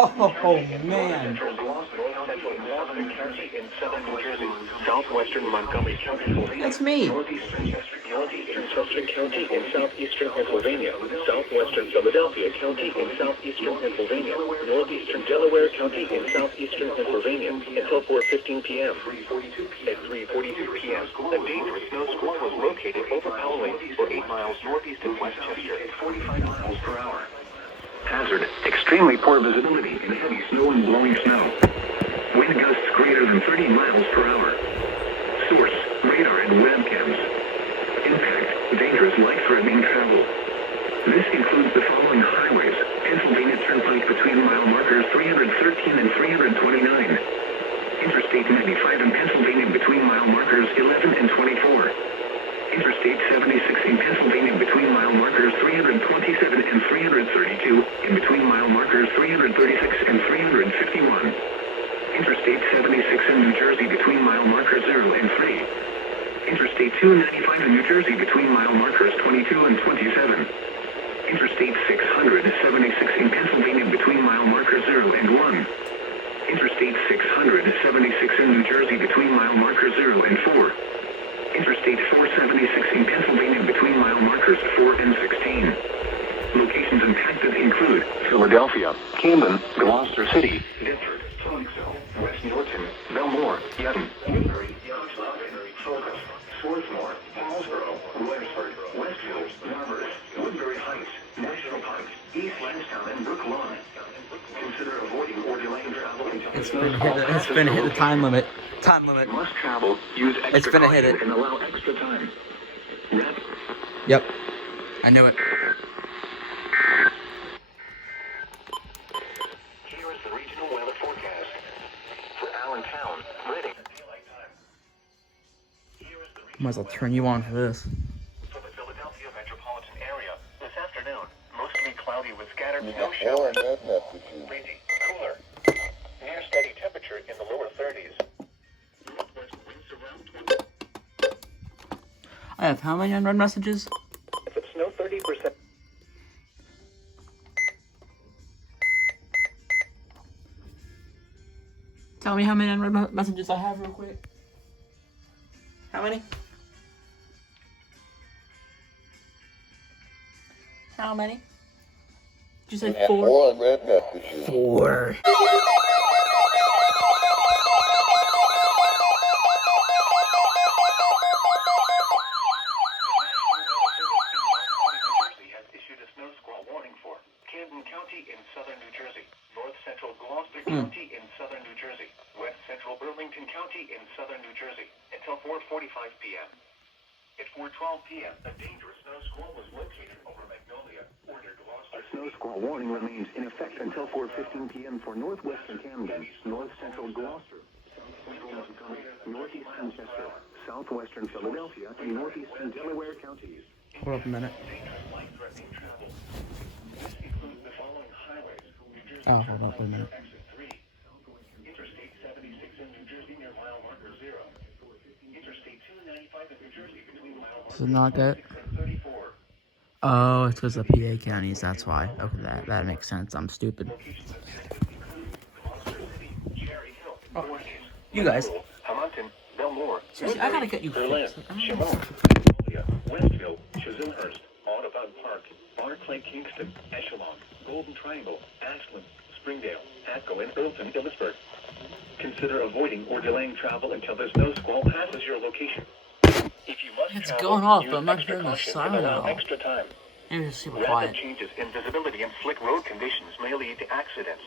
Oh, man. County in southern New Jersey, southwestern Montgomery County, That's me. northeastern Chester County in southeastern Pennsylvania, southwestern Philadelphia County in southeastern Pennsylvania, northeastern Delaware County in southeastern Pennsylvania until 4:15 p.m. At 3:42 p.m., a dangerous snow squall was located over Powley, or 8 miles northeast of Westchester at 45 miles per hour. Hazard: extremely poor visibility in heavy snow and blowing snow. Wind gusts greater than 30 miles per hour. Source: radar and webcams. Impact: dangerous, life-threatening travel. This includes the following highways: Pennsylvania Turnpike between mile markers 313 and 329. Interstate 95 in Pennsylvania between mile markers 11 and 24. Interstate 76 in Pennsylvania between mile markers 327 and 332, in between mile markers 336 and 351. Interstate 76 in New Jersey between mile markers 0 and 3. Interstate 295 in New Jersey between mile markers 22 and 27. Interstate 676 in Pennsylvania between mile markers 0 and 1. Interstate 676 in New Jersey between mile markers 0 and 4. Interstate 476 in Pennsylvania between mile markers 4 and 16. Locations impacted include Philadelphia, Camden, Gloucester City, Bedford, Sonicsville, West Norton, Belmore, Yadden, Newbury, Focus, Swarthmore, Paulsboro, Royersford, Westfield, Marbury, Woodbury Heights, National Parks, East Lansdowne, and Brook Lawn. Consider avoiding or delaying travel until It's been hit the time limit. Time limit. Must travel, use extra It's gonna hit caution it. and allow extra time. Yep. I knew it. Here is the regional weather forecast for Allentown, Reading. Might as well turn you on for this. For the Philadelphia metropolitan area, this afternoon, mostly cloudy with scattered snow showers. Windy, cooler. Near steady temperature in the lower 30s. Northwest winds around 20. I have how many unread messages? If it's snow 30%. Tell me how many unread messages I have real quick. How many? How many? Did you say 4? 4 unread messages. 4. Camden County in southern New Jersey, north central Gloucester County in southern New Jersey, west central Burlington County in southern New Jersey, until 4:45 p.m. At 4:12 p.m., a dangerous snow squall was located over Magnolia, border Gloucester. A snow squall warning remains in effect until 4:15 p.m. for northwestern Camden, north central Gloucester, northeastern Chester, southwestern Philadelphia, and northeastern Delaware counties. Hold up a minute. Oh, hold up a minute. Interstate 76 in New Jersey near mile marker 0. Interstate 295 in New Jersey between mile markers This is not good. 26 and 34. Oh, it's because of PA counties, that's why. Okay, that makes sense. I'm stupid. Oh, you guys. Hamilton, Belmore, Seriously, I gotta get you Berlin, fixed. Chemung, Magnolia, Westfield, Chisenhurst, Audubon Park, Barclay, Kingston, Echelon, Golden Triangle, Ashland, Springdale, Atco, and Earlton, Phillipsburg. Consider avoiding or delaying travel until the snow squall passes your location. If you must It's travel, going off, use but I'm not extra hearing the caution siren and at allow all. extra time. Maybe it's super Rapid quiet. changes in visibility and slick road conditions may lead to accidents.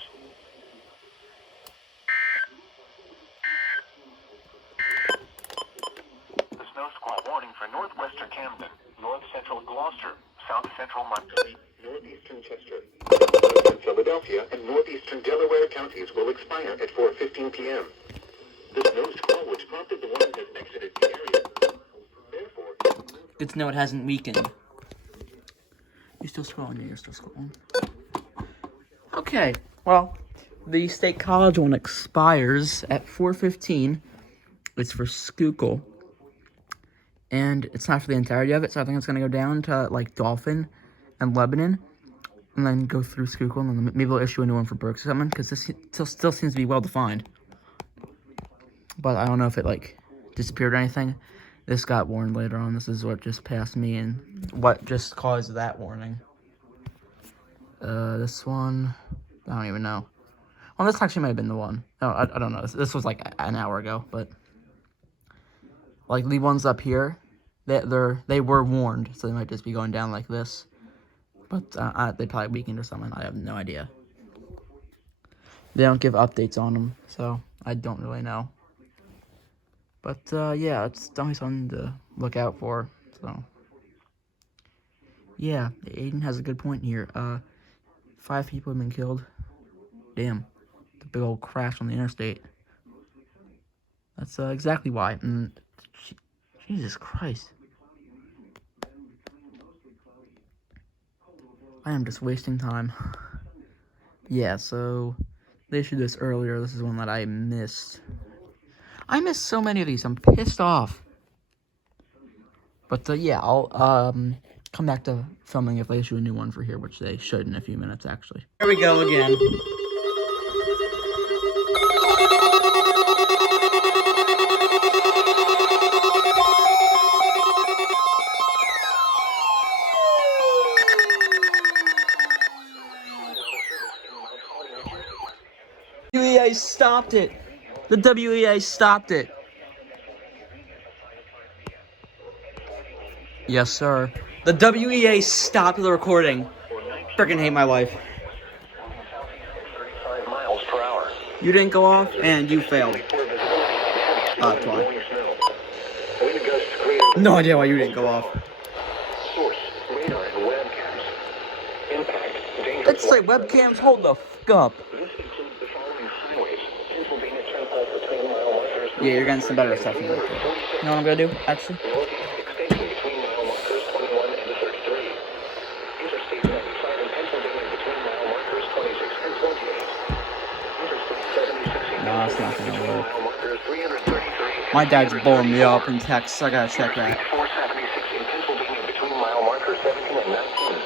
The snow squall warning for northwestern Camden, north central Gloucester, south central Montgomery, northeastern Chester, southwestern Philadelphia, and northeastern Delaware counties will expire at 4:15 p.m. The snow squall which prompted the warning has exited the area. Therefore, Good to know it hasn't weakened. You're still scrolling, yeah, you're still scrolling. Okay, well, the state college one expires at 4:15. It's for Schuylkill. And it's not for the entirety of it, so I think it's going to go down to, like, Dauphin and Lebanon. and then go through Schuylkill, and then maybe they'll issue a new one for Berks or something, because this still seems to be well defined. But I don't know if it like disappeared or anything. This got warned later on. This is what just passed me and what just caused that warning. This one, I don't even know. Well, this actually might have been the one. No, I don't know. This was like an hour ago, but like the ones up here, they were warned, so they might just be going down like this. But they probably weakened or something. I have no idea. They don't give updates on them, so I don't really know. But yeah, it's definitely something to look out for. So yeah, Aiden has a good point here. 5 people have been killed. Damn, the big old crash on the interstate. That's exactly why. And Jesus Christ, I am just wasting time. Yeah, so they issued this earlier. This is one that I missed. I missed so many of these. I'm pissed off. But yeah, I'll come back to filming if they issue a new one for here, which they should in a few minutes, actually. Here we go again. WEA stopped it. The WEA stopped it. Yes, sir. The WEA stopped the recording. Freaking hate my life. 35 miles per hour. You didn't go off, and you failed. That's why. No idea why you didn't go off. Source, radar and webcams. Impact, dangerous. Let's say webcams, hold the fuck up. This includes the following highways. Pennsylvania turnpike between mile markers. Yeah, you're getting some better stuff in there. You know what I'm gonna do, actually? Northeast extension between mile markers 21 and 33. Interstate 95 in Pennsylvania between mile markers 26 and 28. Interstate 76 in No, it's not gonna between work. mile markers 333. My dad's blowing me up in text. I gotta check that. 476 in Pennsylvania between mile markers 17 and 19.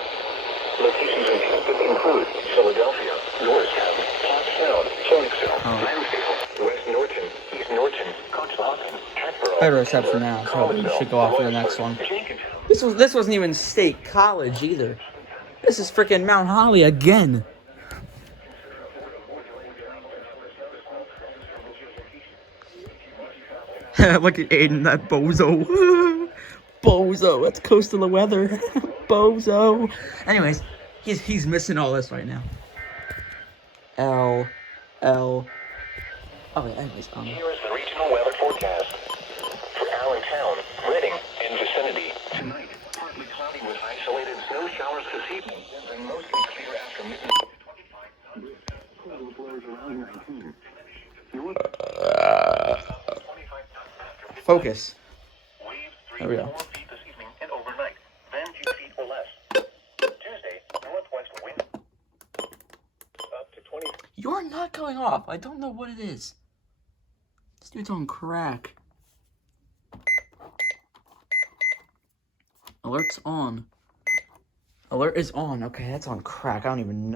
Locations infected include Philadelphia, Norristown, Pottstown, Phoenixville, Lansdale, West Norton, East Norton, Conshohocken, Hatboro. Better reception now, so we should go off to the next one. This wasn't even State College either. This is freaking Mount Holly again. Look at Aiden, that bozo. Bozo, that's coastal weather. Bozo. Anyways, he's missing all this right now. L. Oh yeah, anyways, Here is the regional weather forecast. For Allentown, Reading, and vicinity. Tonight, partly cloudy with isolated snow showers this evening, and mostly clear after midnight. Cold blows around 19. focus. Waves 3 There we to go. 4 feet this evening and overnight, then 2 feet or less. Tuesday, northwest wind up to 20. You're not going off. I don't know what it is. This dude's on crack. Alert's on. Alert is on. Okay, that's on crack. I don't even know.